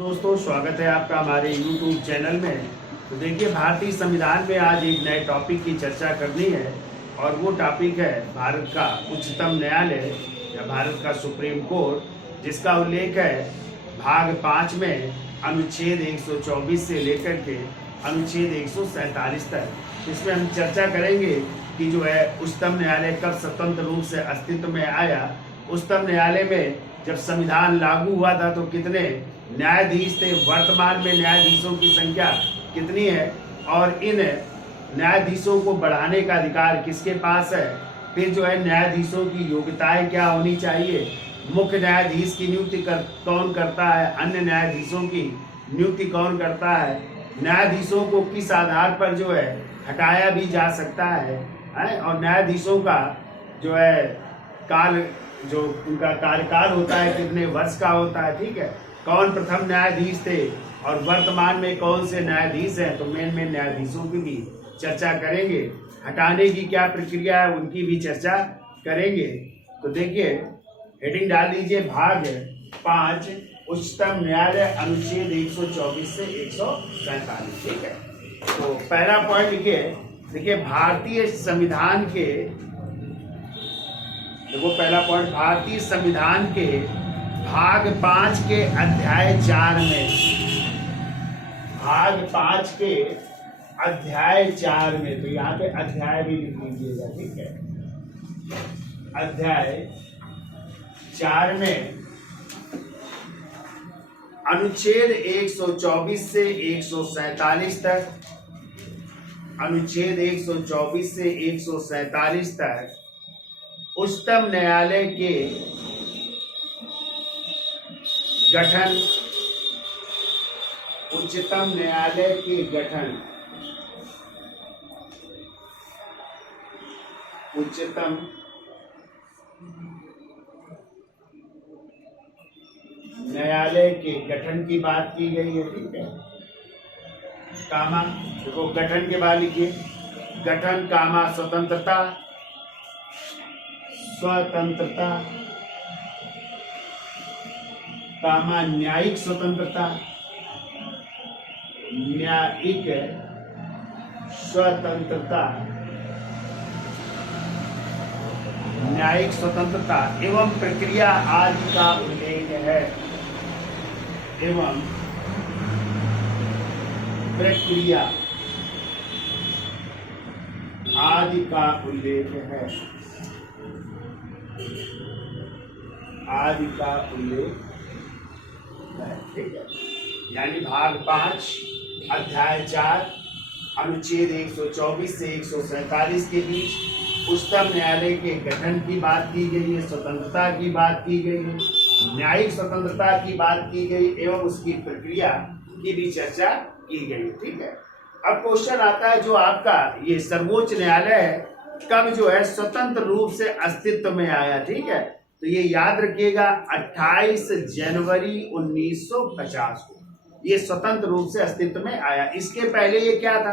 दोस्तों, स्वागत है आपका हमारे YouTube चैनल में। तो देखिए, भारतीय संविधान में आज एक नए टॉपिक की चर्चा करनी है और वो टॉपिक है भारत का उच्चतम न्यायालय या भारत का सुप्रीम कोर्ट, जिसका उल्लेख है भाग 5 में अनुच्छेद 124 से लेकर के अनुच्छेद 147 तक। इसमें हम चर्चा करेंगे कि जो है उच्चतम न्यायालय कब स्वतंत्र रूप से अस्तित्व में आया, उच्चतम न्यायालय में जब संविधान लागू हुआ था तो कितने न्यायाधीश थे, वर्तमान में न्यायाधीशों की संख्या कितनी है और इन न्यायाधीशों को बढ़ाने का अधिकार किसके पास है, फिर जो है न्यायाधीशों की योग्यताएं क्या होनी चाहिए, मुख्य न्यायाधीश की नियुक्ति कौन करता है, अन्य न्यायाधीशों की नियुक्ति कौन करता है, न्यायाधीशों को किस आधार पर जो है हटाया भी जा सकता है और न्यायाधीशों का जो है काल, जो उनका कार्यकाल होता है कितने वर्ष का होता है, ठीक है, कौन प्रथम न्यायाधीश थे और वर्तमान में कौन से न्यायाधीश हैं। तो मेन न्यायाधीशों की भी चर्चा करेंगे, हटाने की क्या प्रक्रिया है उनकी भी चर्चा करेंगे। तो देखिए, हेडिंग डाल दीजिए भाग 5 उच्चतम न्यायालय अनुच्छेद 124 से 147, ठीक है। तो पहला पॉइंट लिखिए, देखिए भारतीय संविधान के, देखो पहला पॉइंट, भारतीय संविधान के भाग 5 के अध्याय 4 में, भाग 5 के अध्याय 4 में, तो यहाँ पे अध्याय भी लिख लीजिएगा, ठीक है। अध्याय 4 में अनुच्छेद 124 से 147 तक, अनुच्छेद 124 से 147 तक उच्चतम न्यायालय के गठन, उच्चतम न्यायालय के गठन, उच्चतम न्यायालय के गठन की बात की गई है, ठीक है। कामा, देखो गठन के बाद लिखिए, गठन कामा स्वतंत्रता, स्वतंत्रता कामा न्यायिक स्वतंत्रता, न्यायिक स्वतंत्रता, न्यायिक स्वतंत्रता एवं प्रक्रिया आदि का उल्लेख है, एवं प्रक्रिया आदि का उल्लेख है, आदि का उल्लेख है, ठीक है। यानी भाग 5 अध्याय 4 अनुच्छेद 124 से 147 के बीच उच्चतम न्यायालय के गठन की बात की गई है, स्वतंत्रता की बात की गई है, न्यायिक स्वतंत्रता की बात की गई एवं उसकी प्रक्रिया की भी चर्चा की गई, ठीक है। अब क्वेश्चन आता है, जो आपका ये सर्वोच्च न्यायालय है कब जो है स्वतंत्र रूप से अस्तित्व में आया, ठीक है। तो ये याद रखिएगा 28 जनवरी 1950 को ये स्वतंत्र रूप से अस्तित्व में आया। इसके पहले ये क्या था,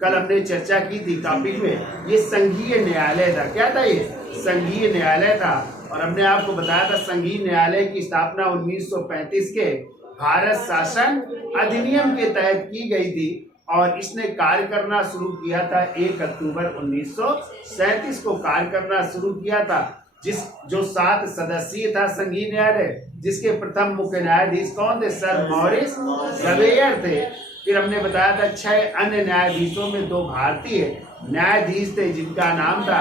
कल हमने चर्चा की थी टॉपिक में, ये संघीय न्यायालय था। क्या था ये? संघीय न्यायालय था। और हमने आपको बताया था संघीय न्यायालय की स्थापना 1935 के भारत शासन अधिनियम के तहत की गई थी और इसने कार्य करना शुरू किया था 1 अक्टूबर 1937 को कार्य करना शुरू किया था। जो 7 सदस्यीय था संघीय न्यायालय, जिसके प्रथम मुख्य न्यायाधीश कौन थे? सर मॉरिस सवेयर थे। फिर हमने बताया था 6 अन्य न्यायाधीशों में 2 भारतीय न्यायाधीश थे, जिनका नाम था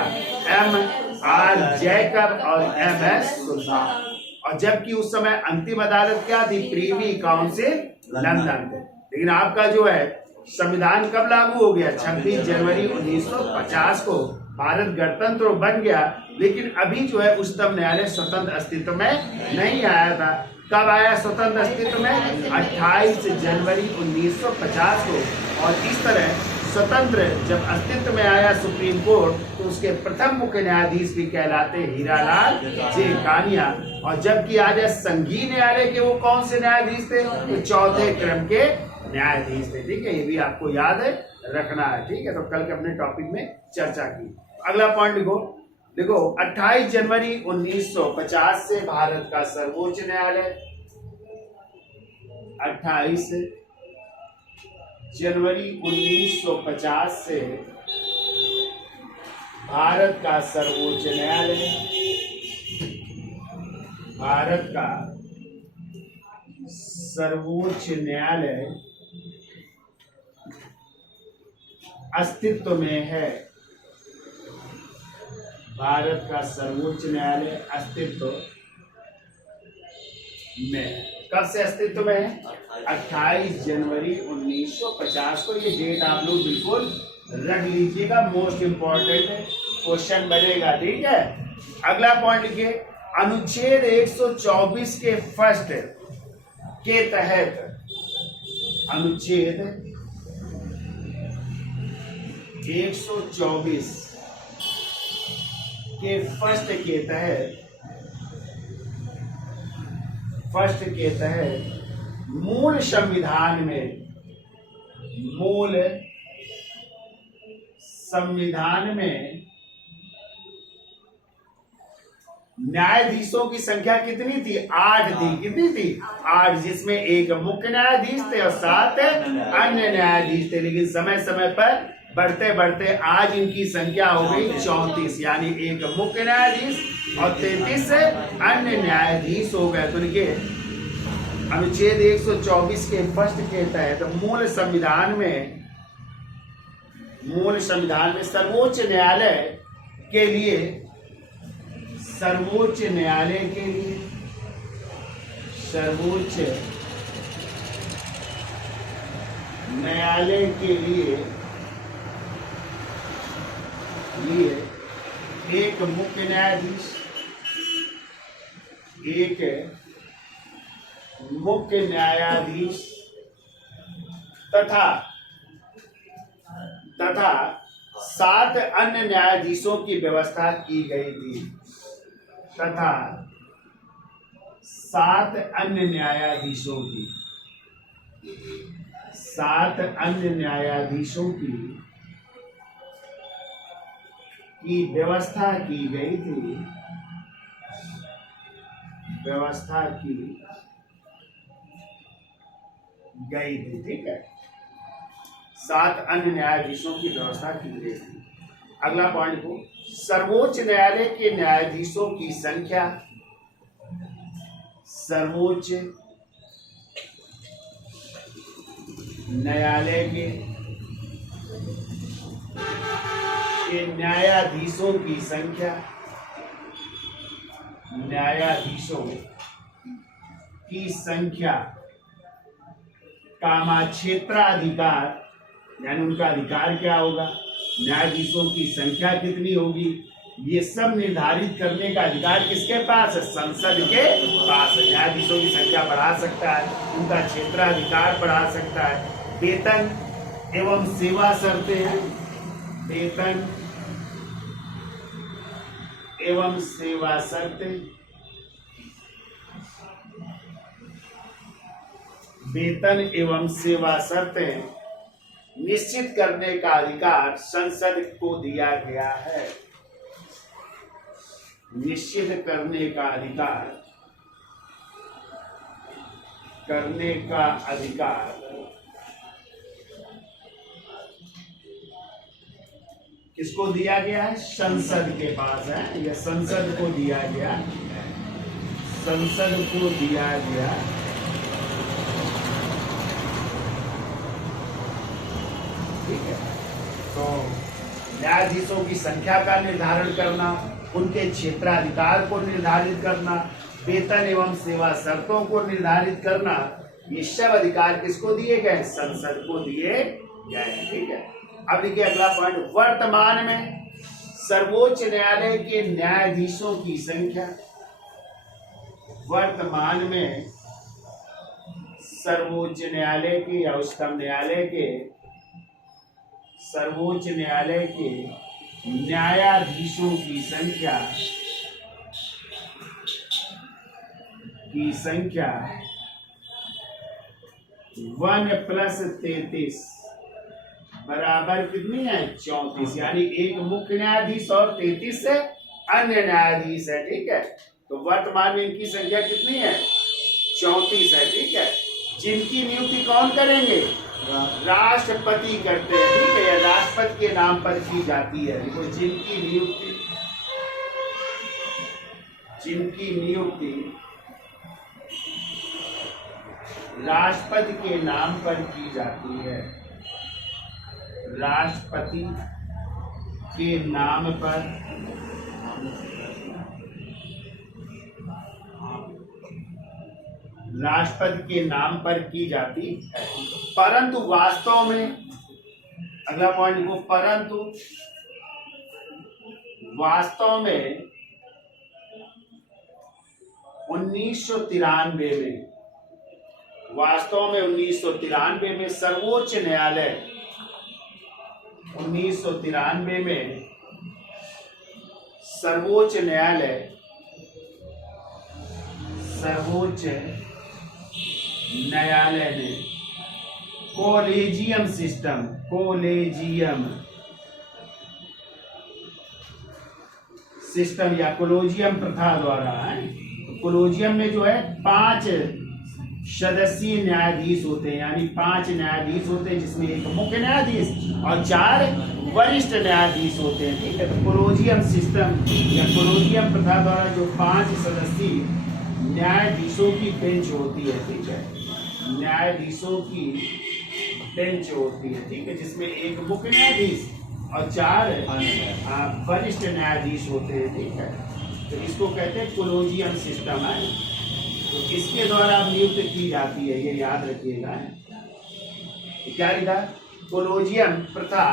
M.R. जैकब और M.S. सुल्तान। और जबकि उस समय अंतिम अदालत क्या थी? Privi council London. लेकिन आपका जो है संविधान कब लागू हो गया? 26 जनवरी 1950 को भारत गणतंत्र बन गया। लेकिन अभी जो है उच्चतम न्यायालय स्वतंत्र अस्तित्व में नहीं आया था। कब आया स्वतंत्र अस्तित्व में? 28 जनवरी 1950 को। और इस तरह स्वतंत्र जब अस्तित्व में आया सुप्रीम कोर्ट, तो उसके प्रथम मुख्य न्यायाधीश भी कहलाते हीरालाल जे कानिया। और जबकि आज संघीय न्यायालय के वो कौन से न्यायाधीश थे? तो चौथे क्रम के न्यायाधीश थे, ठीक है। ये भी आपको याद है रखना है, ठीक है। तो कल के अपने टॉपिक में चर्चा की। अगला पॉइंट देखो 28 जनवरी 1950 से भारत का सर्वोच्च न्यायालय 28 जनवरी 1950 से भारत का सर्वोच्च न्यायालय, भारत का सर्वोच्च न्यायालय अस्तित्व में है। भारत का सर्वोच्च न्यायालय अस्तित्व में, कब से अस्तित्व में है? 28 जनवरी 1950 को। ये डेट आप लोग बिल्कुल रख लीजिएगा, मोस्ट इंपॉर्टेंट क्वेश्चन बनेगा, ठीक है। अगला पॉइंट लिखिए, अनुच्छेद 124 के फर्स्ट के तहत, अनुच्छेद 124 के फर्स्ट के तहत मूल संविधान में न्यायाधीशों की संख्या कितनी थी? 8 थी। कितनी थी? 8, जिसमें एक मुख्य न्यायाधीश थे और 7 अन्य न्यायाधीश थे। लेकिन समय समय पर बढ़ते बढ़ते आज इनकी संख्या हो गई 34, यानी एक मुख्य न्यायाधीश और 33 अन्य न्यायाधीश हो गए। तो इनके अनुच्छेद 124 के फर्स्ट के तहत मूल संविधान में सर्वोच्च न्यायालय के लिए एक मुख्य न्यायाधीश, तथा 7 अन्य न्यायाधीशों की व्यवस्था की गई थी। 7 अन्य न्यायाधीशों की व्यवस्था की गई थी। ठीक है, 7 अन्य न्यायाधीशों की व्यवस्था की गई थी। अगला पॉइंट को, सर्वोच्च न्यायालय के न्यायाधीशों की संख्या, सर्वोच्च न्यायालय के न्यायाधीशों की संख्या, क्षेत्राधिकार, यानी उनका अधिकार क्या होगा, न्यायाधीशों की संख्या कितनी होगी, ये सब निर्धारित करने का अधिकार किसके पास है? संसद के पास है। न्यायाधीशों की संख्या बढ़ा सकता है, उनका क्षेत्राधिकार बढ़ा सकता है। वेतन एवं सेवा शर्तें, वेतन एवं सेवा शर्तें, वेतन एवं सेवा शर्तें निश्चित करने का अधिकार संसद को दिया गया है। निश्चित करने का अधिकार किसको दिया गया है? संसद के पास है, यह संसद को दिया गया, ठीक है। तो न्यायाधीशों की संख्या का निर्धारण करना, उनके क्षेत्राधिकार को निर्धारित करना, वेतन एवं सेवा शर्तों को निर्धारित करना, ये सब अधिकार किसको दिए गए? संसद को दिए गए। ठीक है, अब देखिए अगला पॉइंट, वर्तमान में सर्वोच्च न्यायालय के न्यायाधीशों की संख्या, वर्तमान में सर्वोच्च न्यायालय के या उच्चतम न्यायालय के, सर्वोच्च न्यायालय के न्यायाधीशों की संख्या 1+33 बराबर कितनी है? 34, यानी एक मुख्य न्यायाधीश और 33 से अन्य न्यायाधीश है। ठीक है, तो वर्तमान में इनकी संख्या कितनी है? 34 है। ठीक है, जिनकी नियुक्ति कौन करेंगे? राष्ट्रपति करते हैं, ठीक है, या राष्ट्रपति के नाम पर की जाती है। देखो, जिनकी नियुक्ति राष्ट्रपति के नाम पर की जाती है, राष्ट्रपति के नाम पर की जाती है। परंतु वास्तव में, अगला पॉइंट लिखो, परंतु वास्तव में 1993 में सर्वोच्च न्यायालय 1993 में सर्वोच्च न्यायालय ने कोलेजियम सिस्टम या कोलोजियम प्रथा द्वारा, कोलोजियम में जो है 5 सदस्यीय न्यायाधीश होते हैं, यानी 5 न्यायाधीश होते हैं, जिसमें एक मुख्य न्यायाधीश और 4 वरिष्ठ न्यायाधीश होते हैं, ठीक है। तो कोलोजियम सिस्टम या कोलोजियम प्रथा द्वारा जो 5 सदस्यीय न्यायाधीशों की बेंच होती है, ठीक है, न्यायाधीशों की बेंच होती है, ठीक है, जिसमें एक मुख्य न्यायाधीश और 4 वरिष्ठ न्यायाधीश होते हैं, ठीक है। तो इसको कहते हैं कोलोजियम सिस्टम है। तो इसके द्वारा नियुक्त की जाती है, ये याद रखिएगा। क्या लिखा? कोलोजियम प्रथा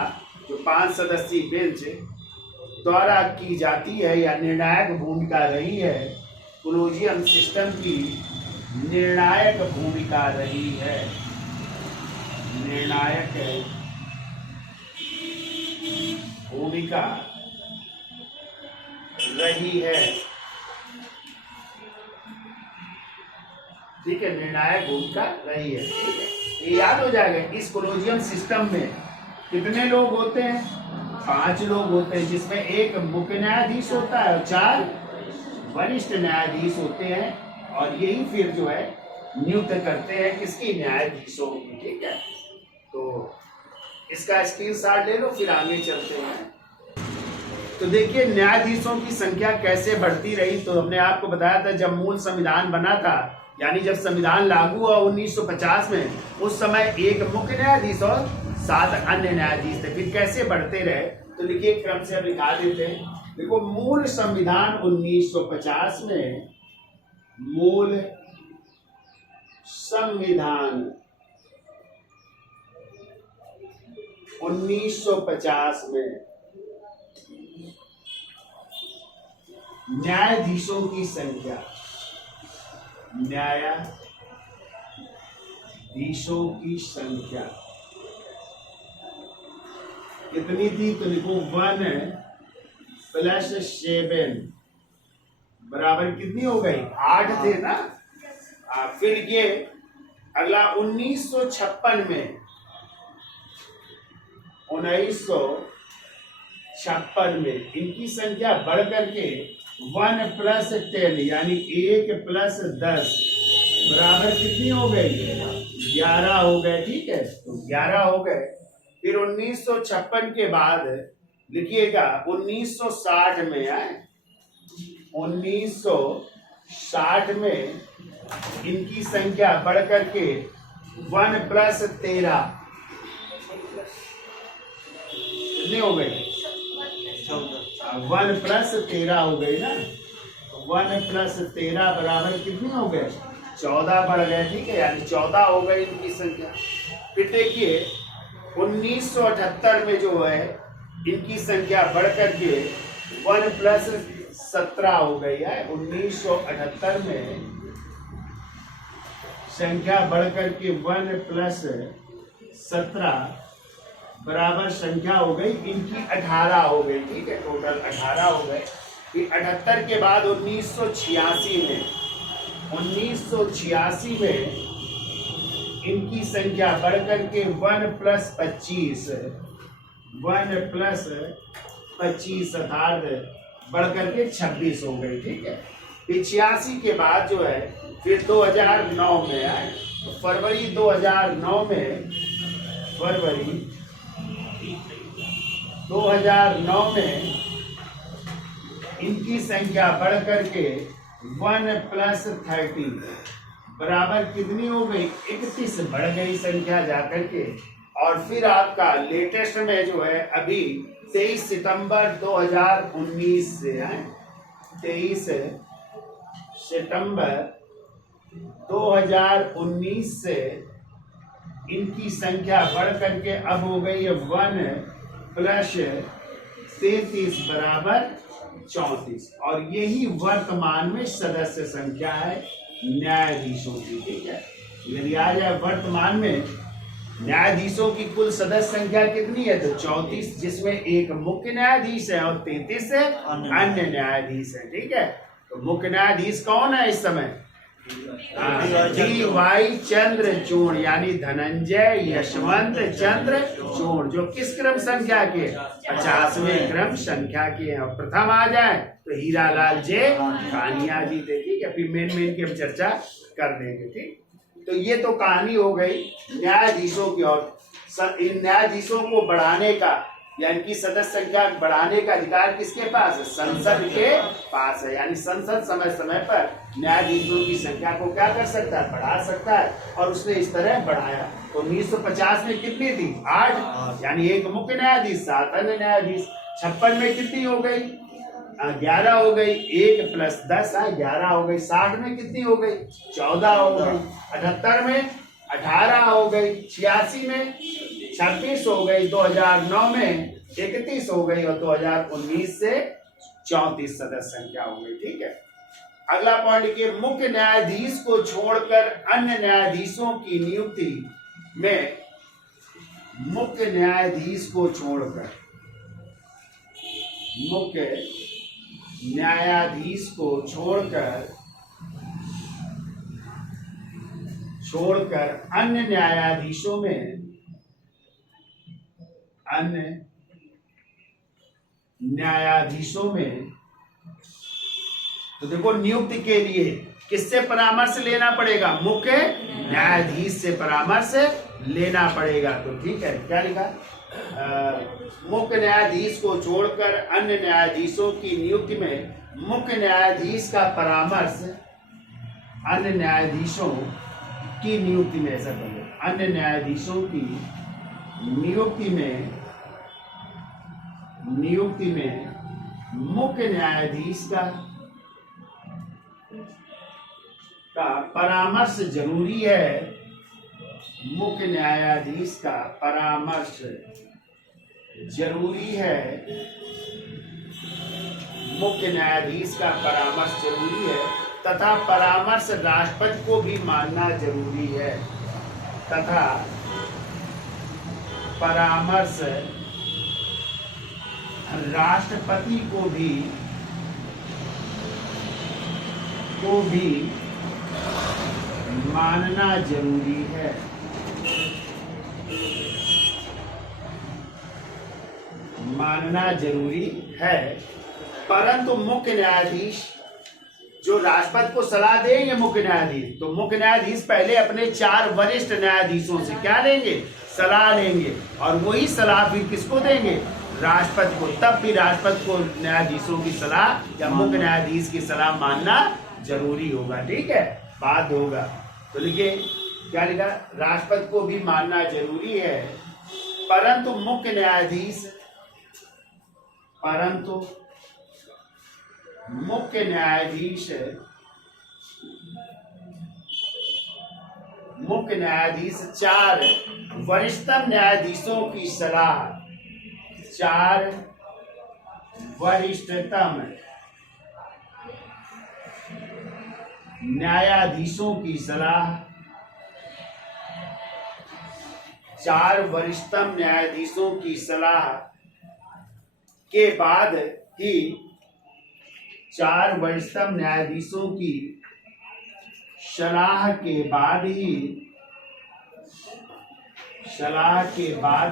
जो 5 सदस्यीय बेंच द्वारा की जाती है या निर्णायक भूमिका रही है, कोलोजियम सिस्टम की निर्णायक भूमिका रही है, निर्णायक भूमिका रही है, ठीक है, निर्णायक भूमिका रही है, ठीक है। ये याद हो जाएगा। इस कोलोजियम सिस्टम में कितने लोग होते हैं? 5 लोग होते हैं, जिसमें एक मुख्य न्यायाधीश होता है और 4 वरिष्ठ न्यायाधीश होते हैं, और यही फिर जो है नियुक्त करते हैं किसकी? न्यायाधीशों की, ठीक है। तो इसका स्क्रीनशॉट ले लो, फिर आगे चलते हैं। तो देखिए, न्यायाधीशों की संख्या कैसे बढ़ती रही। तो हमने आपको बताया था, जब मूल संविधान बना था, यानी जब संविधान लागू हुआ 1950 में, उस समय एक मुख्य न्यायाधीश और 7 अन्य न्यायाधीश थे। फिर कैसे बढ़ते रहे, तो लिखिए, क्रम से अब लिखा देते हैं। देखो, मूल संविधान 1950 में, मूल संविधान 1950 में न्यायाधीशों की संख्या, न्यायाधीशों की संख्या कितनी थी? तो लिखो 1 + 7 बराबर कितनी हो गई? 8 थे ना। फिर ये अगला 1956 में 1956 में इनकी संख्या बढ़ करके 1 + 10 यानी 1 + 10 बराबर कितनी हो गई? 11 हो गए, ठीक है। तो 11 हो गए। फिर 1956 के बाद लिखिएगा 1960 में आए, 1960 में इनकी संख्या बढ़ करके 1 + 13 कितनी हो गई? 1 + 13 हो गई ना। 1 + 13 बराबर कितनी हो गए? 14 बढ़ गए, ठीक है, यानी 14 हो गई इनकी संख्या। फिर देखिए 1978 में जो है इनकी संख्या बढ़ करके 1 + 17 हो गई है। 1978 में संख्या बढ़ करके 1 + 17 बराबर संख्या हो गई इनकी 18 हो गई, ठीक है, टोटल 18 हो गए। फिर 78 के बाद 1986 में इनकी संख्या बढ़ करके 1 + 25 अर्थात बढ़ करके 26 हो गई, ठीक है। फिर 86 के बाद जो है फिर 2009 में आए, फरवरी 2009 में, फरवरी 2009 में इनकी संख्या बढ़ करके 1 + 30 बराबर कितनी हो गई? 31 बढ़ गई संख्या जाकर के। और फिर आपका लेटेस्ट में जो है अभी 23 सितंबर 2019 से है, 23 सितंबर 2019 से इनकी संख्या बढ़ करके अब हो गई है 1 + 33 बराबर 34। और यही वर्तमान में सदस्य संख्या है न्यायाधीशों की। ठीक है, यदि आ जाए वर्तमान में न्यायाधीशों की कुल सदस्य संख्या कितनी है? तो 34, जिसमें एक मुख्य न्यायाधीश है और 33 अन्य न्यायाधीश है। ठीक है, तो मुख्य न्यायाधीश कौन है इस समय? DY चंद्रचूड़, यानी धनंजय यशवंत चंद्रचूड़, जो किस क्रम संख्या के? 50वें क्रम संख्या के हैं। और प्रथम आ जाए तो हीरालाल जे कानिया जी थे। ठीक है, फिर मेन की हम चर्चा कर लेंगे। ठीक, तो ये तो कहानी हो गई न्यायाधीशों की। और इन न्यायाधीशों को बढ़ाने का या इनकी सदस्य संख्या बढ़ाने का अधिकार किसके पास है? संसद के पास है। यानी संसद समय समय पर न्यायाधीशों की संख्या को क्या कर सकता है? बढ़ा सकता है। और उसने इस तरह बढ़ाया। तो 1950 में कितनी थी? 8, यानी एक मुख्य न्यायाधीश, 7 अन्य न्यायाधीश। 56 में कितनी हो गई? 11 हो गई। 1 + 10 11 हो गई। 60 में कितनी हो गई? 14 हो गई। 78 में 18 हो गई। 86 में 36 हो गई। 2009 में 31 हो गई। और 2019 से 34 सदस्य संख्या हो गई। ठीक है, अगला पॉइंट लिखिए, मुख्य न्यायाधीश को छोड़कर अन्य न्यायाधीशों की नियुक्ति में, मुख्य न्यायाधीश को छोड़कर, मुख्य न्यायाधीश को छोड़कर अन्य न्यायाधीशों में, अन्य न्यायाधीशों में, तो देखो नियुक्ति के लिए किससे परामर्श लेना पड़ेगा? मुख्य न्यायाधीश से परामर्श लेना पड़ेगा। तो ठीक है, क्या लिखा? मुख्य न्यायाधीश को छोड़कर अन्य न्यायाधीशों की नियुक्ति में मुख्य न्यायाधीश का परामर्श अन्य न्यायाधीशों की नियुक्ति में, ऐसा करें, अन्य न्यायाधीशों की नियुक्ति में मुख्य न्यायाधीश का परामर्श जरूरी है। मुख्य न्यायाधीश का परामर्श जरूरी है। मुख्य न्यायाधीश का परामर्श जरूरी है तथा परामर्श राष्ट्रपति को भी मानना जरूरी है, तथा परामर्श राष्ट्रपति को भी मानना जरूरी है। मानना जरूरी है। परंतु मुख्य न्यायाधीश जो राष्ट्रपति को सलाह देंगे, मुख्य न्यायाधीश, तो मुख्य न्यायाधीश पहले अपने 4 वरिष्ठ न्यायाधीशों से क्या लेंगे? सलाह लेंगे। और वही सलाह फिर किसको देंगे? राष्ट्रपति को। तब भी राष्ट्रपति को न्यायाधीशों की सलाह या मुख्य न्यायाधीश की सलाह मानना जरूरी होगा। ठीक है, बात होगा। तो लिखिए, क्या लिखा? राष्ट्रपति को भी मानना जरूरी है, परंतु मुख्य न्यायाधीश मुख्य न्यायाधीश 4 वरिष्ठतम न्यायाधीशों की सलाह, 4 वरिष्ठतम न्यायाधीशों की सलाह, 4 वरिष्ठतम न्यायाधीशों की सलाह के बाद ही, 4 वरिष्ठतम न्यायाधीशों की सलाह के बाद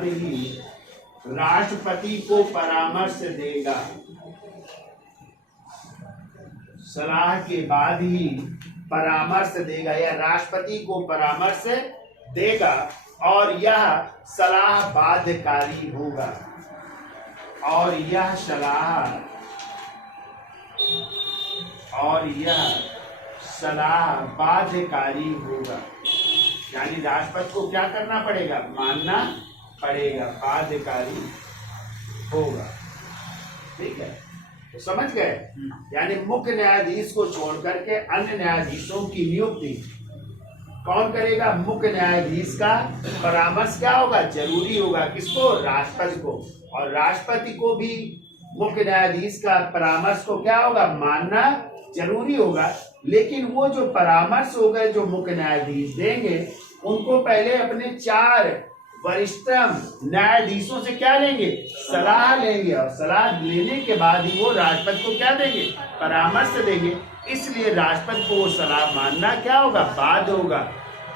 ही राष्ट्रपति को परामर्श देगा। सलाह के बाद ही परामर्श देगा या राष्ट्रपति को परामर्श देगा और यह सलाह बाध्यकारी होगा और यह सलाह बाध्यकारी होगा। यानी राष्ट्रपति को क्या करना पड़ेगा, मानना पड़ेगा, बाध्यकारी होगा। ठीक है, तो समझ गए। यानी मुख्य न्यायाधीश को छोड़ करके अन्य न्यायाधीशों की नियुक्ति कौन करेगा, मुख्य न्यायाधीश का परामर्श क्या होगा, जरूरी होगा। किसको, राष्ट्रपति को। और राष्ट्रपति को भी मुख्य न्यायाधीश का परामर्श को क्या होगा, मानना जरूरी होगा। लेकिन वो जो परामर्श होगा जो मुख्य न्यायाधीश देंगे उनको पहले अपने 4 वरिष्ठतम न्यायाधीशों से क्या लेंगे, सलाह लेंगे और सलाह लेने के बाद ही वो राष्ट्रपति को क्या देंगे, परामर्श देंगे। इसलिए राष्ट्रपति को वो सलाह मानना क्या होगा, बाध्य होगा।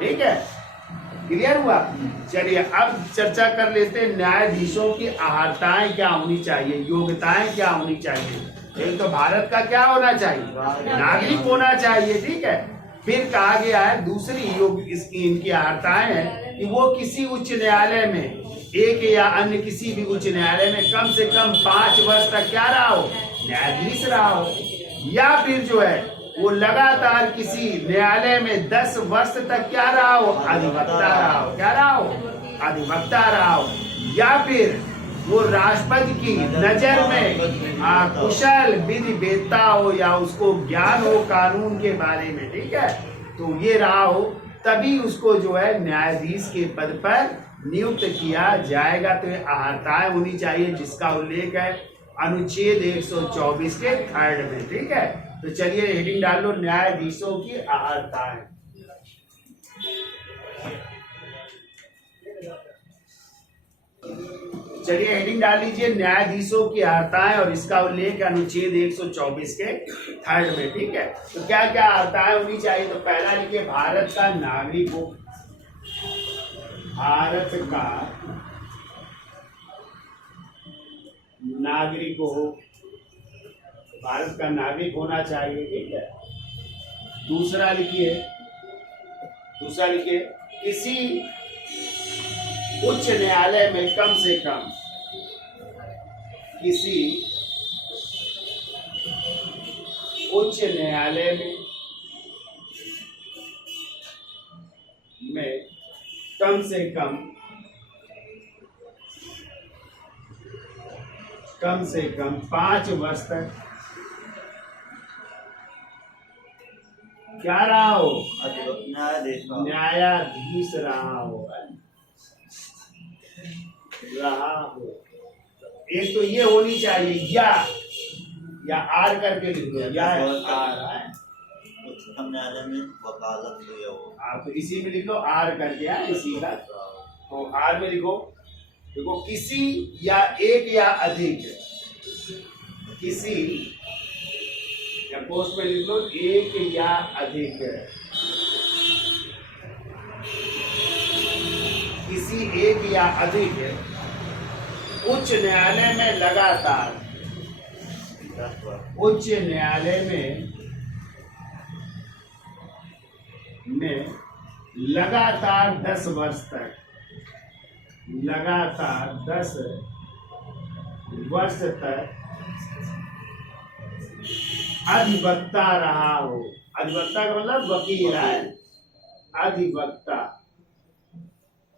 ठीक है, क्लियर हुआ। चलिए अब चर्चा कर लेते हैं न्यायाधीशों की अहर्ताएं क्या होनी चाहिए, योग्यताएं क्या होनी चाहिए। एक तो भारत का क्या होना चाहिए, नागरिक होना चाहिए। ठीक है, फिर कहा गया है दूसरी इनकी अहर्ताएं है कि वो किसी उच्च न्यायालय में, एक या अन्य किसी भी उच्च न्यायालय में कम से कम 5 वर्ष तक क्या रहा हो, न्यायाधीश रहा हो, या फिर जो है वो लगातार किसी न्यायालय में 10 वर्ष तक क्या रहा हो, अधिवक्ता रहा हो, क्या रहा हो, अधिवक्ता रहा हो, या फिर वो राष्ट्रपति की नजर में कुशल विधि वेत्ता हो या उसको ज्ञान हो कानून के बारे में। ठीक है, तो ये रहा हो, तभी उसको जो है न्यायाधीश के पद पर नियुक्त किया जाएगा। तो ये अहर्ताएं होनी चाहिए जिसका उल्लेख है अनुच्छेद 124 के 3rd में। ठीक है, तो चलिए हेडिंग डाल लो, न्यायाधीशों की अहर्ताएं। चलिए हेडिंग डाल लीजिए, न्यायाधीशों की अहर्ताएं, और इसका उल्लेख अनुच्छेद 124 के 3rd में। ठीक है, तो क्या क्या अहर्ताएं होनी चाहिए। तो पहला लिखिए, भारत का नागरिक हो, भारत का नागरिक हो, भारत का नागरिक होना चाहिए। ठीक है, दूसरा लिखिए, किसी उच्च न्यायालय में कम से कम, किसी उच्च न्यायालय में कम से कम 5 वर्ष तक क्या रहा हो, न्यायाधीश रहा हो। एक तो ये होनी चाहिए, या आर करके लिख दो, या आर है, उच्चतम न्यायालय में वकालत लिया हो, आप इसी में लिख लो आर करके, है इसी का। तो आर में लिखो, देखो किसी या एक या अधिक, किसी या पोस्ट में लिख लो एक या अधिक, किसी एक या अधिक उच्च न्यायालय में लगातार, उच्च न्यायालय में लगातार 10 वर्ष तक, लगातार 10 वर्ष तक अधिवक्ता रहा हो। अधिवक्ता का मतलब वकील है, अधिवक्ता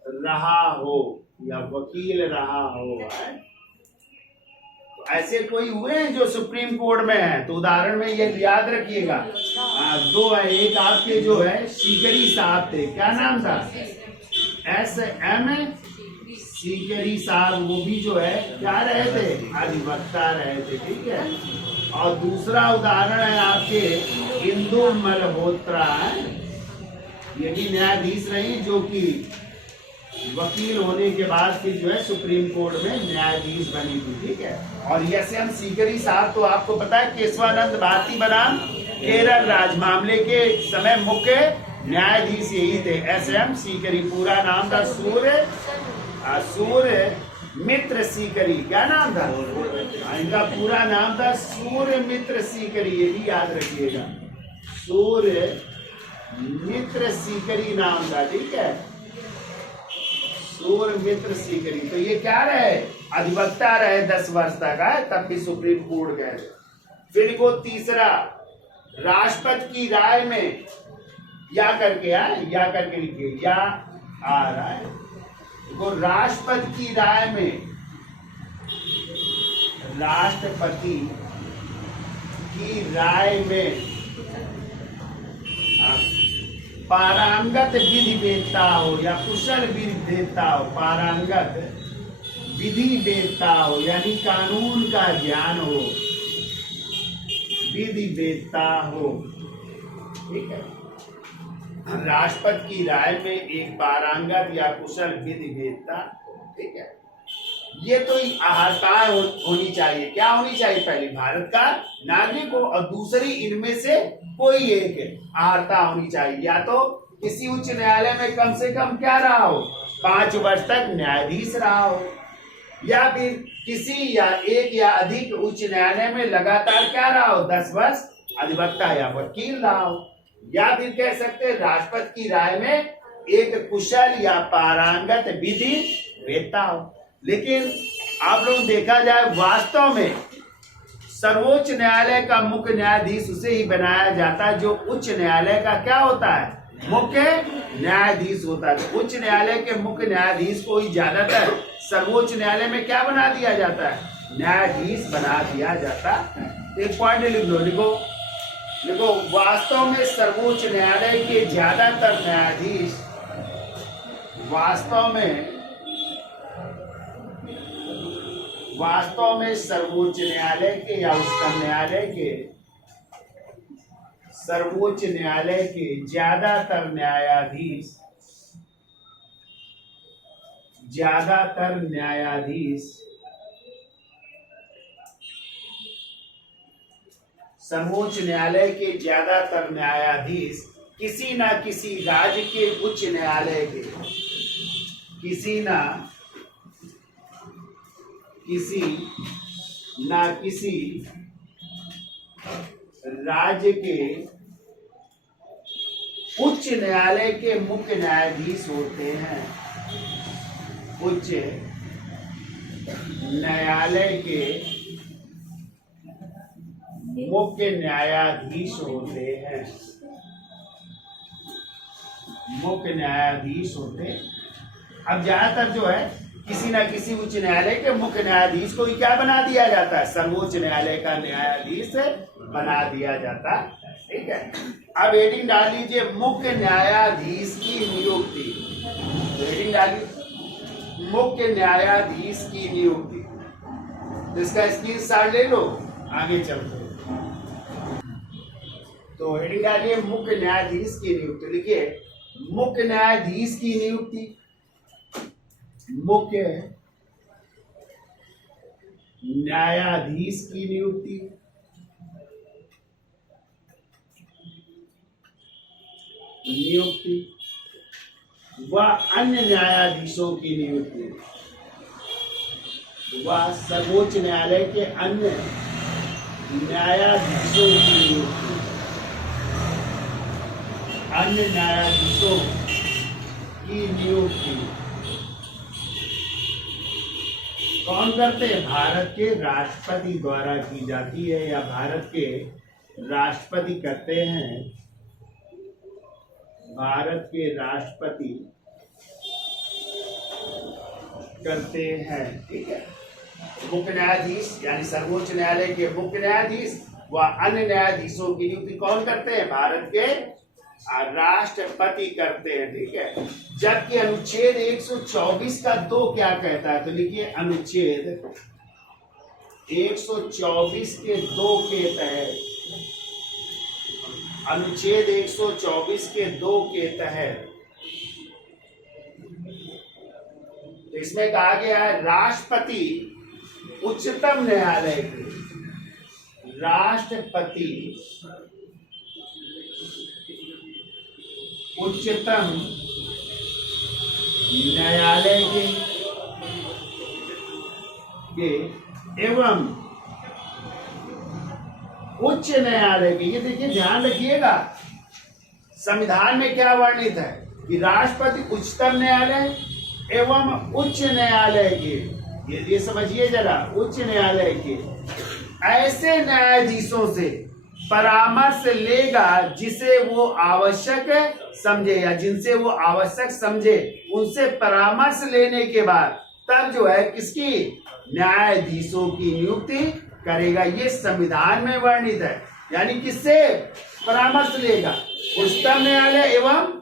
रहा हो या वकील रहा हो। ऐसे कोई हुए हैं जो सुप्रीम कोर्ट में है, तो उदाहरण में ये याद रखिएगा, 2 है। एक आपके जो है सीकरी साहब थे, क्या नाम था, SM सीकरी साहब, वो भी जो है क्या रहे थे, अधिवक्ता रहे थे। ठीक है, और दूसरा उदाहरण है आपके इंदु मल्होत्रा, ये भी न्यायाधीश रही जो कि वकील होने के बाद फिर जो है सुप्रीम कोर्ट में न्यायाधीश बनी थी। ठीक है, और SM सीकरी साहब तो आपको पता है केशवानंद भारती बनाम केरल राज मामले के समय मुख्य न्यायाधीश यही थे, SM सीकरी। पूरा नाम था सूर्य मित्र सीकरी, क्या नाम था इनका, पूरा नाम था सूर्य मित्र सीकरी, ये भी याद रखिएगा, सूर्य मित्र सीकरी नाम था, ठीक है, सूर मित्र सीकरी। तो ये क्या रहे, अधिवक्ता रहे 10 वर्ष तक है, तब भी सुप्रीम कोर्ट गए। फिर को तीसरा, राष्ट्रपति की राय में या करके लिखिए, या आ रहा है तो राष्ट्रपति की राय में, राष्ट्रपति की राय में पारंगत विधि वेत्ता हो या कुशल विधि वेत्ता हो, पारंगत विधि वेत्ता हो यानी कानून का ज्ञान हो, विधि वेत्ता हो, ठीक है। राष्ट्रपति की राय में एक पारंगत या कुशल विधि वेत्ता, ठीक है। ये तो अर्हता होनी चाहिए, क्या होनी चाहिए, पहले भारत का नागरिक हो और दूसरी इनमें से कोई एक अर्हता होनी चाहिए, या तो किसी उच्च न्यायालय में कम से कम क्या रहा हो, 5 वर्ष तक न्यायाधीश रहा हो, या फिर किसी या एक या अधिक उच्च न्यायालय में लगातार क्या रहा हो, 10 वर्ष अधिवक्ता या वकील रहा हो, या फिर कह सकते राष्ट्रपति की राय में एक कुशल या पारंगत विधि वेत्ता हो। लेकिन आप लोग देखा जाए वास्तव में सर्वोच्च न्यायालय का मुख्य न्यायाधीश उसे ही बनाया जाता है जो उच्च न्यायालय का क्या होता है, मुख्य न्यायाधीश होता है। उच्च न्यायालय के मुख्य न्यायाधीश को ही ज्यादातर सर्वोच्च न्यायालय में क्या बना दिया जाता है, न्यायाधीश बना दिया जाता है। एक पॉइंट लिख लो, लिखो वास्तव में सर्वोच्च न्यायालय के ज्यादातर न्यायाधीश वास्तव में सर्वोच्च न्यायालय के या उच्चतम न्यायालय के, सर्वोच्च न्यायालय के ज्यादातर न्यायाधीश सर्वोच्च न्यायालय के ज्यादातर न्यायाधीश किसी न किसी राज्य के उच्च न्यायालय के, किसी राज्य के उच्च न्यायालय के मुख्य न्यायाधीश होते हैं, उच्च न्यायालय के मुख्य न्यायाधीश होते हैं, मुख्य न्यायाधीश होते। अब ज्यादातर जो है किसी न किसी उच्च न्यायालय के मुख्य न्यायाधीश को ही क्या बना दिया जाता है, सर्वोच्च न्यायालय का न्यायाधीश बना दिया जाता है, ठीक है। अब हेडिंग डाल लीजिए, मुख्य न्यायाधीश की नियुक्ति, हेडिंग डालिए मुख्य न्यायाधीश की नियुक्ति, इसका स्क्रीनशॉट ले लो, आगे चलते। तो हेडिंग डालिए मुख्य न्यायाधीश की नियुक्ति, लिखिए मुख्य न्यायाधीश की नियुक्ति, मुख्य न्यायाधीश की नियुक्ति, व अन्य न्यायाधीशों की नियुक्ति, व सर्वोच्च न्यायालय के अन्य न्यायाधीशों की नियुक्ति, अन्य न्यायाधीशों की नियुक्ति कौन करते हैं, भारत के राष्ट्रपति द्वारा की जाती है, या भारत के राष्ट्रपति करते हैं, भारत के राष्ट्रपति करते हैं, ठीक है। मुख्य न्यायाधीश यानी सर्वोच्च न्यायालय के मुख्य न्यायाधीश व अन्य न्यायाधीशों की नियुक्ति कौन करते हैं, भारत के राष्ट्रपति करते हैं, ठीक है। जबकि अनुच्छेद 124 का 2 क्या कहता है, तो लिखिए अनुच्छेद 124 के 2 के तहत, अनुच्छेद 124 के 2 के तहत इसमें कहा गया है राष्ट्रपति उच्चतम न्यायालय के, राष्ट्रपति उच्चतम न्यायालय के एवं उच्च न्यायालय के, ये देखिए ध्यान रखिएगा, संविधान में क्या वर्णित है कि राष्ट्रपति उच्चतम न्यायालय एवं उच्च न्यायालय के, ये समझिए जरा, उच्च न्यायालय के ऐसे न्यायाधीशों से परामर्श लेगा जिसे वो आवश्यक समझे या जिनसे वो आवश्यक समझे, उनसे परामर्श लेने के बाद तब जो है किसकी, न्यायाधीशों की नियुक्ति करेगा। ये संविधान में वर्णित है। यानी किससे परामर्श लेगा, उच्चतम न्यायालय एवं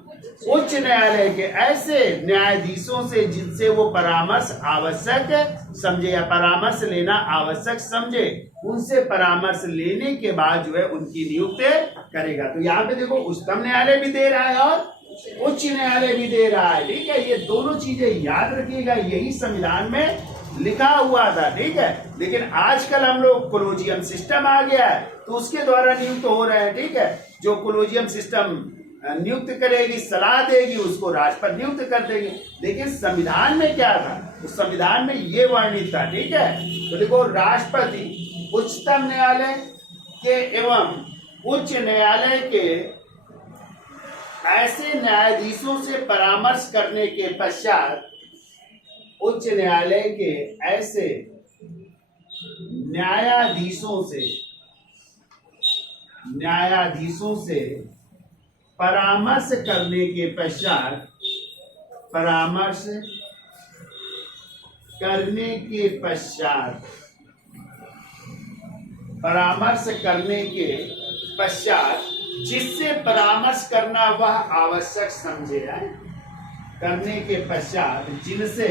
उच्च न्यायालय के ऐसे न्यायाधीशों से जिनसे वो परामर्श आवश्यक समझे या परामर्श लेना आवश्यक समझे, उनसे परामर्श लेने के बाद जो है उनकी नियुक्ति करेगा। तो यहाँ पे देखो उच्चतम न्यायालय भी दे रहा है और उच्च न्यायालय भी दे रहा है। ठीक है, ये दोनों चीजें याद रखिएगा, यही संविधान में लिखा हुआ था। ठीक है, लेकिन आजकल हम लोग कोलोजियम सिस्टम आ गया है तो उसके द्वारा नियुक्त हो रहे हैं। ठीक है, जो कोलोजियम सिस्टम नियुक्त करेगी, सलाह देगी, उसको राष्ट्रपति नियुक्त कर देंगे। लेकिन संविधान में क्या था, तो संविधान में ये वर्णित था। ठीक है, तो देखो राष्ट्रपति उच्चतम न्यायालय के एवं उच्च न्यायालय के ऐसे न्यायाधीशों से परामर्श करने के पश्चात उच्च न्यायालय के ऐसे न्यायाधीशों से परामर्श करने के पश्चात जिससे परामर्श करना वह आवश्यक समझे, करने के पश्चात जिनसे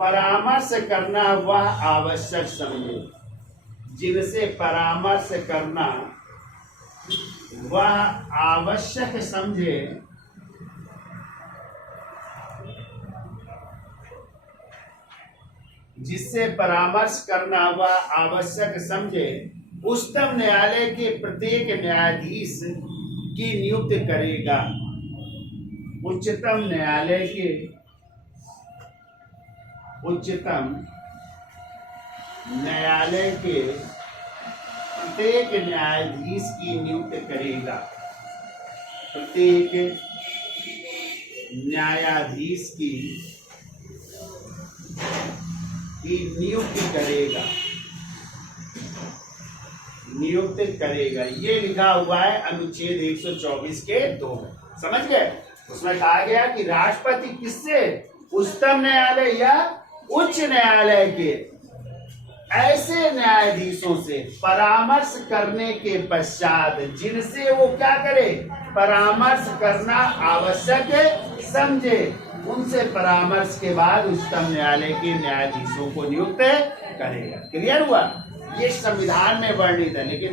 परामर्श करना वह आवश्यक समझे, जिनसे परामर्श करना वह आवश्यक समझे, जिससे परामर्श करना वह आवश्यक समझे, उच्चतम न्यायालय के प्रत्येक न्यायाधीश की नियुक्ति करेगा। उच्चतम न्यायालय के प्रत्येक न्यायाधीश की नियुक्ति करेगा। प्रत्येक न्यायाधीश की नियुक्ति करेगा। ये लिखा हुआ है अनुच्छेद 124 के 2 में। समझ गए? उसमें कहा गया कि राष्ट्रपति किससे, उच्चतम न्यायालय या उच्च न्यायालय के ऐसे न्यायाधीशों से परामर्श करने के पश्चात जिनसे वो क्या करे, परामर्श करना आवश्यक समझे, उनसे परामर्श के बाद उच्चतम न्यायालय के न्यायाधीशों को नियुक्त करेगा। क्लियर हुआ? ये संविधान में वर्णित है, लेकिन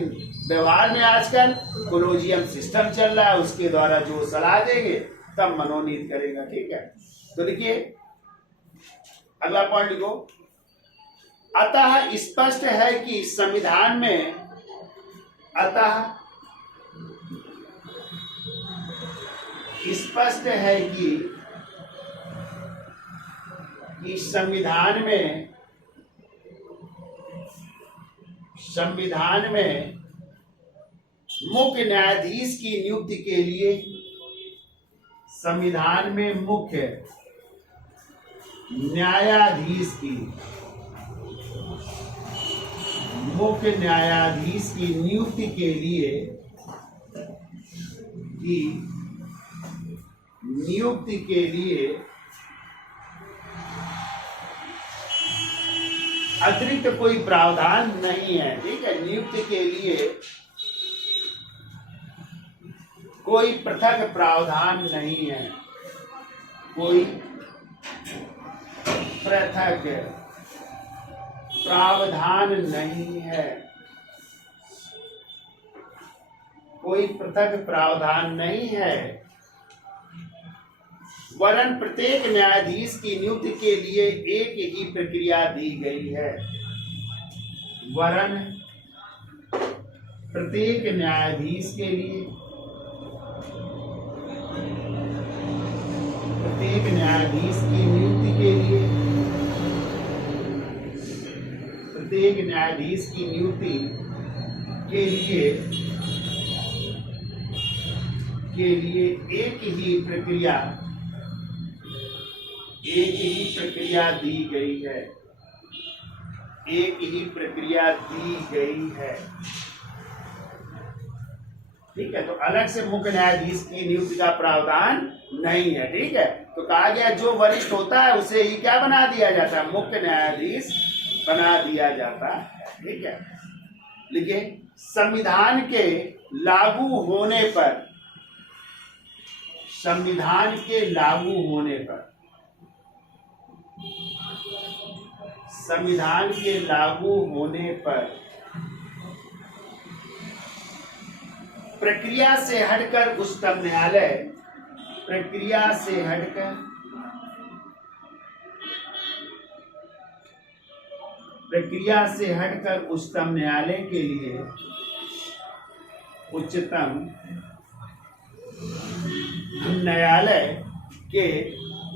व्यवहार में आजकल कोलोजियम सिस्टम चल रहा है, उसके द्वारा जो सलाह देंगे तब मनोनीत करेगा। ठीक है, तो देखिए अगला पॉइंट लिखो। अतः स्पष्ट है कि संविधान में संविधान में मुख्य न्यायाधीश की नियुक्ति के लिए संविधान में मुख्य न्यायाधीश की नियुक्ति के लिए अतिरिक्त कोई प्रावधान नहीं है। ठीक है, नियुक्ति के लिए कोई पृथक प्रावधान नहीं है, कोई पृथक प्रावधान नहीं है, कोई पृथक प्रावधान नहीं है, वरन प्रत्येक न्यायाधीश की नियुक्ति के लिए एक ही प्रक्रिया दी गई है। वरन प्रत्येक न्यायाधीश की नियुक्ति के लिए एक न्यायाधीश की नियुक्ति के लिए एक ही प्रक्रिया दी गई है। एक ही प्रक्रिया दी गई है। ठीक है, तो अलग से मुख्य न्यायाधीश की नियुक्ति का प्रावधान नहीं है। ठीक है, तो कहा गया जो वरिष्ठ होता है उसे ही क्या बना दिया जाता है, मुख्य न्यायाधीश बना दिया जाता है। ठीक है, लिखिए संविधान के लागू होने पर, संविधान के लागू होने पर, संविधान के लागू होने पर प्रक्रिया से हटकर उच्चतम न्यायालय, प्रक्रिया से हटकर, प्रक्रिया से हटकर उच्चतम न्यायालय के लिए उच्चतम न्यायालय के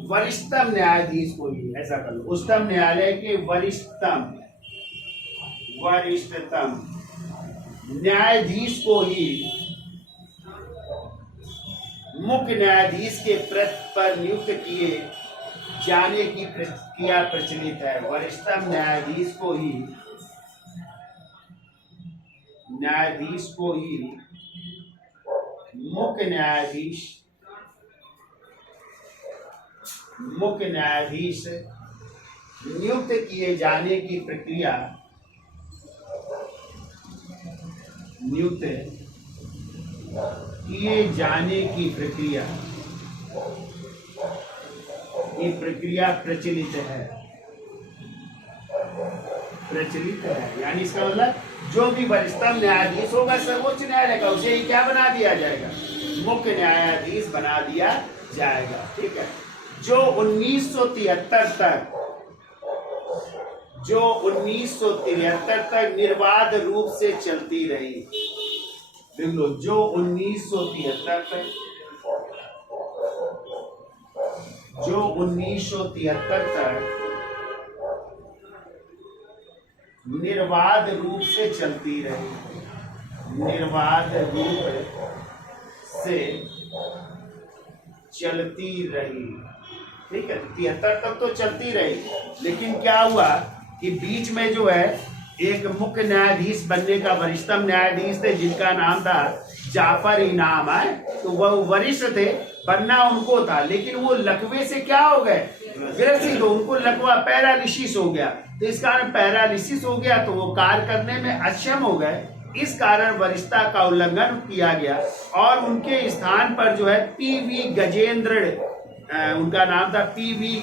वरिष्ठतम न्यायाधीश को ही, ऐसा कर लो, उच्चतम न्यायालय के वरिष्ठतम न्यायाधीश को ही मुख्य न्यायाधीश के पद पर नियुक्त किए जाने की प्रक्रिया प्रचलित है। वरिष्ठतम न्यायाधीश को ही मुख्य न्यायाधीश नियुक्त किए जाने की प्रक्रिया, नियुक्त किए जाने की प्रक्रिया, ये प्रक्रिया प्रचलित है। प्रचलित है यानी इसका मतलब जो भी वरिष्ठतम न्यायाधीश होगा सर्वोच्च न्यायालय का, उसे ही क्या बना दिया जाएगा, मुख्य न्यायाधीश बना दिया जाएगा। ठीक है, जो 1973 तक निर्बाध रूप से चलती रही। देख लो, जो 1973 तक निर्बाध रूप से चलती रही, निर्बाध रूप से चलती रही। ठीक है, 73 तक तो चलती रही, लेकिन क्या हुआ कि बीच में जो है एक मुख्य न्यायाधीश बनने का, वरिष्ठतम न्यायाधीश थे जिनका नाम था जाफर इनाम है, तो वह वरिष्ठ थे, बनना उनको था, लेकिन वो लकवे से क्या हो गए, ग्रसित, उनको लकवा पैरालिसिस हो गया। तो इस कारण पैरालिसिस हो गया तो वो कार्य करने में अक्षम हो गए। इस कारण वरिष्ठता का उल्लंघन किया गया और उनके स्थान पर जो है पीवी गजेंद्र, उनका नाम था पीवी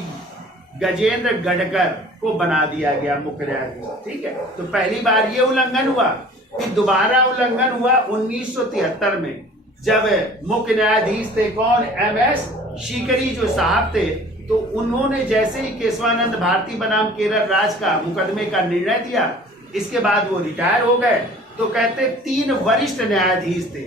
गजेंद्र गडकर को बना दिया गया मुख्य न्यायाधीश। ठीक है, तो पहली बार ये उल्लंघन हुआ, फिर दोबारा उल्लंघन हुआ 1973 में, जब मुख्य न्यायाधीश थे कौन, MS सीकरी जो साहब थे। तो उन्होंने जैसे ही केशवानंद भारती बनाम केरल राज्य का मुकदमे का निर्णय दिया, इसके बाद वो रिटायर हो गए। तो कहते 3 वरिष्ठ न्यायाधीश थे,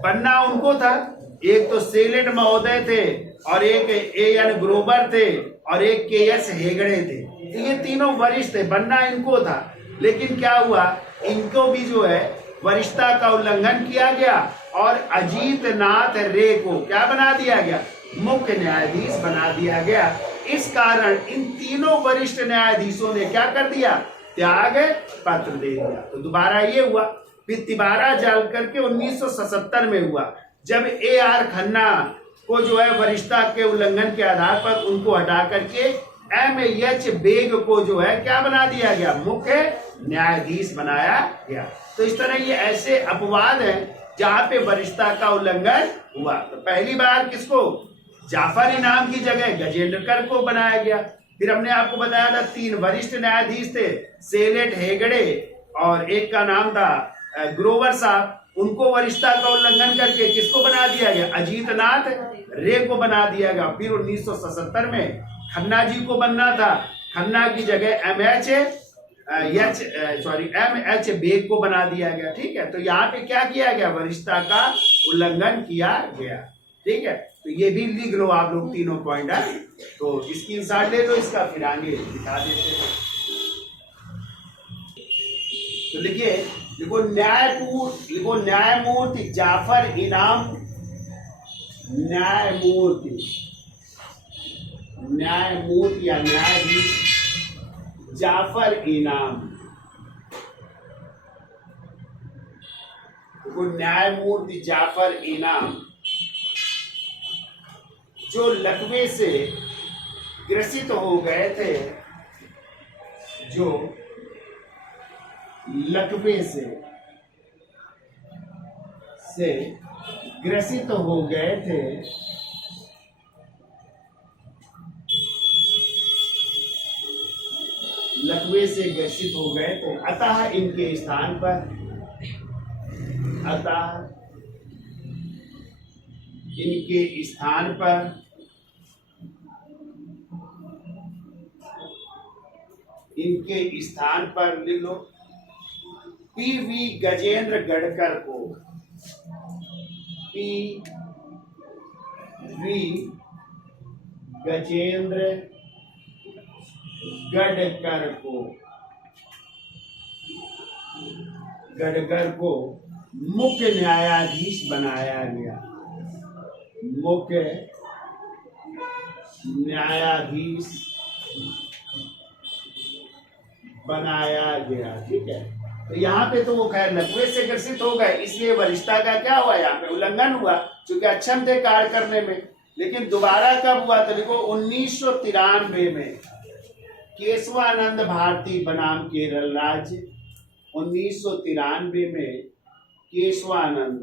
बनना उनको था, एक तो सेलेट महोदय थे और एक AN ग्रोवर थे और एक KS हेगड़े थे। तो ये तीनों वरिष्ठ थे, बनना इनको था, लेकिन क्या हुआ, इनको भी जो है वरिष्ठता का उल्लंघन किया गया और अजीत नाथ रे को क्या बना दिया गया, मुख्य न्यायाधीश बना दिया गया। इस कारण इन तीनों वरिष्ठ न्यायाधीशों ने क्या कर दिया, त्याग पत्र दे दिया। तो दोबारा ये हुआ, फिर तिबारा जल करके 1977 में हुआ, जब AR खन्ना को जो है वरिष्ठता के उल्लंघन के आधार पर उनको हटा करके MH बेग को जो है क्या बना दिया गया, मुख्य न्यायाधीश बनाया गया। तो इस तरह ये ऐसे अपवाद हैं जहां पे वरिष्ठता का उल्लंघन हुआ। तो पहली बार किसको, जाफर इनाम की जगह गजेंद्रकर को बनाया गया। फिर हमने आपको बताया था 3 वरिष्ठ न्यायाधीश थे, सेलेट, हेगड़े और एक का नाम था ग्रोवर साहब, उनको वरिष्ठता का उल्लंघन करके किसको बना दिया गया, अजीत नाथ रे को बना दिया गया। फिर 1977 में खन्ना जी को बनना था, खन्ना की जगह MH बेग को बना दिया गया। ठीक है, तो यहाँ पे क्या किया गया, वरिष्ठता का उल्लंघन किया गया। ठीक है, तो ये भी लिख लो आप लोग तीनों पॉइंट है, तो स्क्रीनशॉट ले लो इसका, फिर आगे दिखा देते हैं। तो लिखिए, लिखो न्यायमूर्ति जाफर इनाम, न्यायमूर्ति या न्यायाधीश जाफर इनाम, देखो न्यायमूर्ति जाफर इनाम जो लकवे से ग्रसित हो गए थे, जो लकवे से ग्रसित हो गए थे, लकवे से ग्रसित हो गए थे, अतः इनके स्थान पर इनके स्थान पर लिख लो पीवी गजेंद्र गडकर को, पीवी गजेंद्र गडकर को मुख्य न्यायाधीश बनाया गया, मुख्य न्यायाधीश बनाया गया। ठीक है, तो यहाँ पे तो वो खैर लकवे से ग्रसित हो गए, इसलिए वरिष्ठता का क्या हुआ, यहाँ पे उल्लंघन हुआ, क्योंकि अक्षम थे कार्य करने में। लेकिन दोबारा कब हुआ, तो देखो 1993 में केशवानंद भारती बनाम केरल राज्य, 1993 में केशवानंद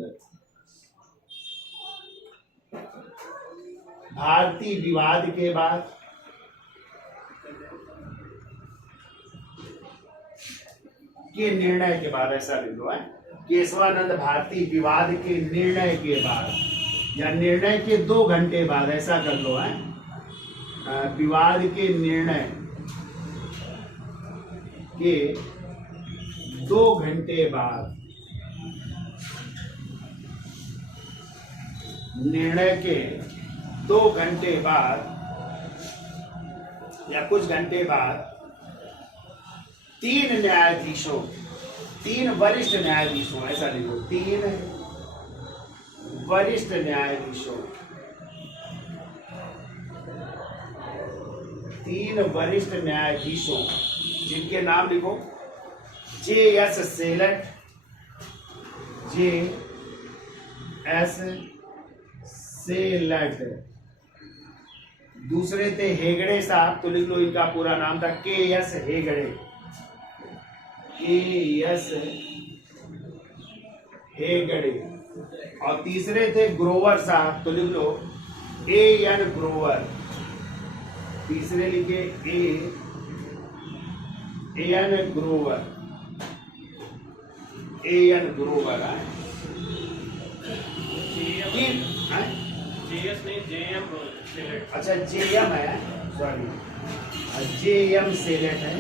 भारती विवाद के बाद के निर्णय के बाद, ऐसा लिख लो है, केशवानंद भारती विवाद के निर्णय के बाद या निर्णय के 2 घंटे बाद, ऐसा कर लो है, विवाद के निर्णय के 2 घंटे बाद, निर्णय के 2 घंटे बाद या कुछ घंटे बाद 3 न्यायाधीशों, 3 वरिष्ठ न्यायाधीशों, ऐसा लिखो, 3 वरिष्ठ न्यायाधीशों, 3 वरिष्ठ न्यायाधीशों जिनके नाम लिखो J.S. सेलट, J.S. सेलट, दूसरे थे हेगड़े साहब, तो लिख लो इनका पूरा नाम था K.S. हेगड़े, K.S. हेगड़े, और तीसरे थे ग्रोवर साहब, तो लिख लो A.N. ग्रोवर, तीसरे लिखे A.N. ग्रोवर, A.N. ग्रोवर है। अच्छा JM है, सॉरी JM सेलेट है,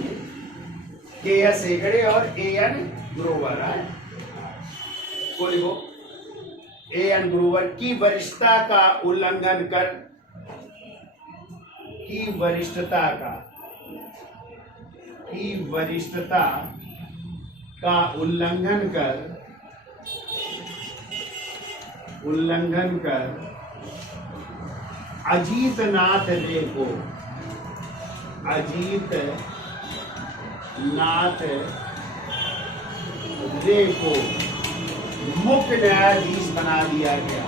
K.S. हेगड़े और A.N. ग्रोवर है। को लिखो A.N. ग्रोवर की वरिष्ठता का उल्लंघन कर, की वरिष्ठता का उल्लंघन कर अजीतनाथ रे को मुख्य न्यायाधीश बना दिया गया,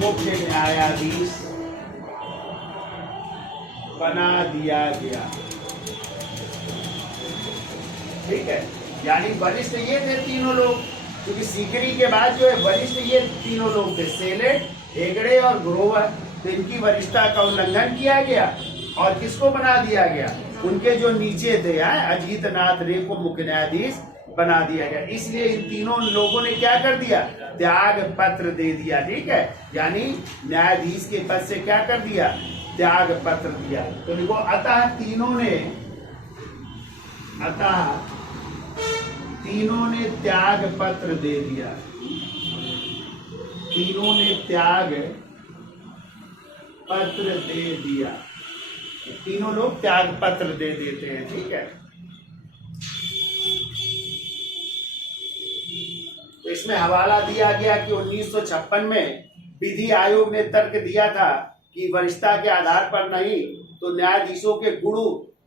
मुख्य न्यायाधीश बना दिया गया। ठीक है, यानी वरिष्ठ ये थे तीनों लोग, क्योंकि सीकरी के बाद जो है वरिष्ठ ये तीनों लोग थे, सेलेट, हेगड़े और ग्रोवर। तो इनकी वरिष्ठता का उल्लंघन किया गया और किसको बना दिया गया, उनके जो नीचे थे अजीतनाथ रे को मुख्य न्यायाधीश बना दिया गया। इसलिए इन तीनों लोगों ने क्या कर दिया, त्याग पत्र दे दिया। ठीक है, यानी न्यायाधीश के पद से क्या कर दिया, त्याग पत्र दिया। तो देखो अतः तीनों ने त्याग पत्र दे दिया, तीनों ने त्याग पत्र दे दिया। तीनों लोग त्याग पत्र दे देते हैं। ठीक है, तो इसमें हवाला दिया गया कि 1956 में विधि आयोग ने तर्क दिया था कि वरिष्ठता के आधार पर नहीं तो न्यायाधीशों के गुण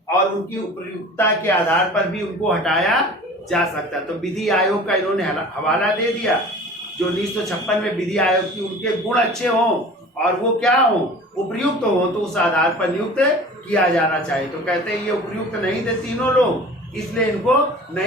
और उनकी उपयुक्तता के आधार पर भी उनको हटाया जा सकता है। तो विधि आयोग का इन्होंने हवाला दे दिया जो 1956 में विधि आयोग की उनके गुण अच्छे हों और वो क्या हो, उपयुक्त हो, तो उस आधार पर नियुक्त किया जाना चाहिए। तो कहते हैं ये उपयुक्त नहीं थे तीनों लोग, इसलिए इनको नहीं